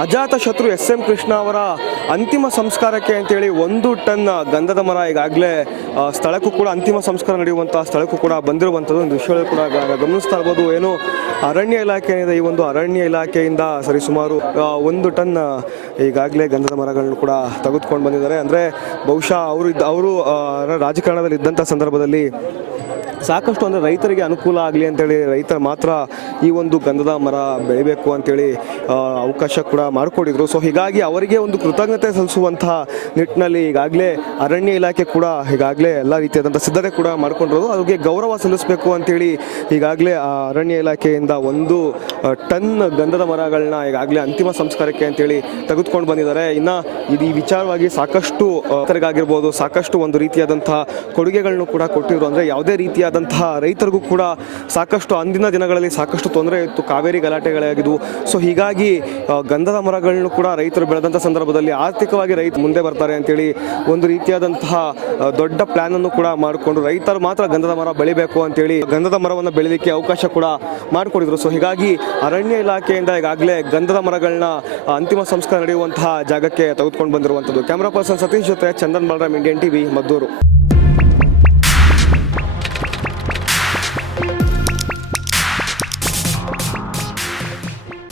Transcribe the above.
ಅಜಾತ ಶತ್ರು S M Krishna ಅವರ ಅಂತಿಮ ಸಂಸ್ಕಾರಕ್ಕೆ ಅಂತೇಳಿ ಒಂದು ಟನ್ ಗಂಧದ ಮರ ಈಗಾಗಲೇ ಸ್ಥಳಕ್ಕೂ ಕೂಡ ಅಂತಿಮ ಸಂಸ್ಕಾರ ನಡೆಯುವಂಥ ಸ್ಥಳಕ್ಕೂ ಕೂಡ ಬಂದಿರುವಂಥದ್ದು. ಒಂದು ವಿಷಯಗಳು ಕೂಡ ಗಮನಿಸ್ತಾ ಇರ್ಬೋದು. ಏನು ಅರಣ್ಯ ಇಲಾಖೆ ಏನಿದೆ, ಈ ಒಂದು ಅರಣ್ಯ ಇಲಾಖೆಯಿಂದ ಸರಿಸುಮಾರು ಒಂದು ಟನ್, ಈಗಾಗಲೇ ಗಂಧದ ಮರಗಳನ್ನು ಕೂಡ ತೆಗೆದುಕೊಂಡು ಬಂದಿದ್ದಾರೆ. ಅಂದರೆ ಬಹುಶಃ ಅವರು ಅವರು ರಾಜಕಾರಣದಲ್ಲಿ ಇದ್ದಂಥ ಸಂದರ್ಭದಲ್ಲಿ ಸಾಕಷ್ಟು ಅಂದರೆ ರೈತರಿಗೆ ಅನುಕೂಲ ಆಗಲಿ ಅಂತೇಳಿ ರೈತರು ಮಾತ್ರ ಈ ಒಂದು ಗಂಧದ ಮರ ಬೆಳಿಬೇಕು ಅಂತೇಳಿ ಅವಕಾಶ ಕೂಡ ಮಾಡಿಕೊಟ್ಟಿದ್ರು ಸೊ ಹೀಗಾಗಿ ಅವರಿಗೆ ಒಂದು ಕೃತಜ್ಞತೆ ಸಲ್ಲಿಸುವಂತಹ ನಿಟ್ಟಿನಲ್ಲಿ ಈಗಾಗಲೇ ಅರಣ್ಯ ಇಲಾಖೆ ಕೂಡ ಈಗಾಗಲೇ ಎಲ್ಲ ರೀತಿಯಾದಂಥ ಸಿದ್ಧತೆ ಕೂಡ ಮಾಡಿಕೊಂಡಿರೋದು. ಅವ್ರಿಗೆ ಗೌರವ ಸಲ್ಲಿಸಬೇಕು ಅಂತೇಳಿ ಈಗಾಗಲೇ ಆ ಅರಣ್ಯ ಇಲಾಖೆಯಿಂದ ಒಂದು ಟನ್ ಗಂಧದ ಮರಗಳನ್ನ ಈಗಾಗಲೇ ಅಂತಿಮ ಸಂಸ್ಕಾರಕ್ಕೆ ಅಂತೇಳಿ ತೆಗೆದುಕೊಂಡು ಬಂದಿದ್ದಾರೆ. ಇನ್ನು ಇದು ಈ ವಿಚಾರವಾಗಿ ಸಾಕಷ್ಟು ರೈತರಿಗಾಗಿರ್ಬೋದು ಸಾಕಷ್ಟು ಒಂದು ರೀತಿಯಾದಂತಹ ಕೊಡುಗೆಗಳನ್ನು ಕೂಡ ಕೊಟ್ಟಿದ್ರು. ಅಂದರೆ ಯಾವುದೇ ರೀತಿಯಾದಂತಹ ರೈತರಿಗೂ ಕೂಡ ಸಾಕಷ್ಟು ಅಂದಿನ ದಿನಗಳಲ್ಲಿ ಸಾಕಷ್ಟು ತೊಂದರೆ ಇತ್ತು. ಕಾವೇರಿ ಗಲಾಟೆಗಳಾಗಿದ್ವು ಸೊ ಹೀಗಾಗಿ ಗಂಧದ ಮರಗಳನ್ನು ಕೂಡ ರೈತರು ಬೆಳೆದಂಥ ಸಂದರ್ಭದಲ್ಲಿ ಆರ್ಥಿಕವಾಗಿ ರೈತ ಮುಂದೆ ಬರ್ತಾರೆ ಅಂತೇಳಿ ಒಂದು ರೀತಿಯಾದಂತಹ ದೊಡ್ಡ ಪ್ಲಾನ್ ಅನ್ನು ಕೂಡ ಮಾಡಿಕೊಂಡು ರೈತರು ಮಾತ್ರ ಗಂಧದ ಮರ ಬೆಳಿಬೇಕು ಅಂತೇಳಿ ಗಂಧದ ಮರವನ್ನು ಬೆಳಿಲಿಕ್ಕೆ ಅವಕಾಶ ಕೂಡ ಮಾಡಿಕೊಡಿದ್ರು. ಸೊ ಹೀಗಾಗಿ ಅರಣ್ಯ ಇಲಾಖೆಯಿಂದ ಈಗಾಗಲೇ ಗಂಧದ ಮರಗಳನ್ನ ಅಂತಿಮ ಸಂಸ್ಕಾರ ನಡೆಯುವಂತಹ ಜಾಗಕ್ಕೆ ತೆಗೆದುಕೊಂಡು ಬಂದಿರುವಂಥದ್ದು ಕ್ಯಾಮರಾ ಪರ್ಸನ್ ಸತೀಶ್ ಜೊತೆ ಚಂದನ್ ಬಲರಾಮ್ ಇಂಡಿಯನ್ ಟಿವಿ ಮದ್ದೂರು.